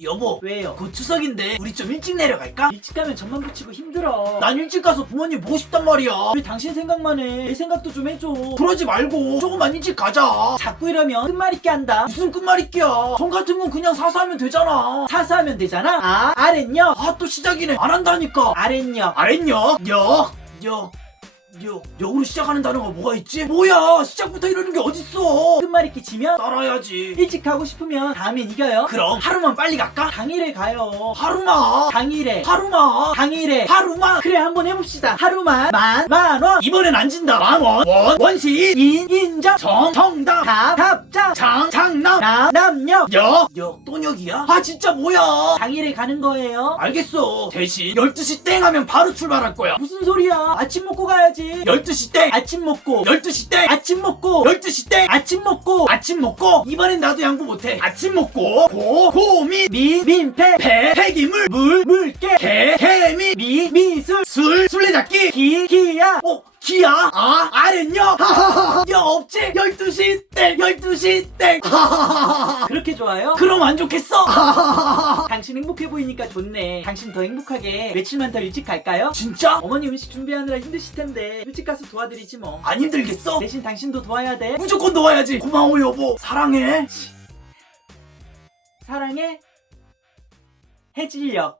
여보 왜요? 곧 추석인데 우리 좀 일찍 내려갈까? 일찍 가면 전만 붙이고 힘들어. 난 일찍 가서 부모님 보고 싶단 말이야 왜 당신 생각만 해? 내 생각도 좀 해줘. 그러지 말고 조금만 일찍 가자 자꾸 이러면 끝말잇기 한다. 무슨 끝말잇기야 돈 같은 건 그냥 사서 하면 되잖아 사서 하면 되잖아. 아, 아랫역, 아또 시작이네 안 한다니까 아랫역. 아랫역 역, 역, 역으로 시작하는 단어가 뭐가 있지? 뭐야 시작부터 이러는 게 어딨어 끝말잇기 지면 따라야지 일찍 가고 싶으면 다음엔 이겨요 그럼 하루만 빨리 갈까? 당일에 가요 하루만 당일에 하루만 당일에 하루만 그래 한번 해봅시다 하루만 만 만원 이번엔 안 진다 만원 원 원시 인 인정 정 정답 답 답자 장 장남 나 3역? 역? 또 역이야? 아 진짜 뭐야? 당일에 가는 거예요? 알겠어. 대신 12시 땡 하면 바로 출발할 거야. 무슨 소리야? 아침 먹고 가야지. 12시 땡. 아침 먹고. 12시 땡. 아침 먹고. 12시 땡. 아침 먹고. 아침 먹고. 이번엔 나도 양보 못해. 아침 먹고. 고 고미 미 민폐. 폐, 폐기물 물 물개 개 개미 미 미술 술 술래잡기. 기 기야. 어? 기야, 아, 아랫역, 하하하하, 역 없지? 12시 땡! 12시 땡! 하하하하. 그렇게 좋아요? 그럼 안 좋겠어? 당신 행복해 보이니까 좋네. 당신 더 행복하게 며칠만 더 일찍 갈까요? 진짜? 어머니 음식 준비하느라 힘드실 텐데 일찍 가서 도와드리지 뭐. 안 힘들겠어? 대신 당신도 도와야 돼. 무조건 도와야지. 고마워, 여보. 사랑해. 사랑해. 해질녘.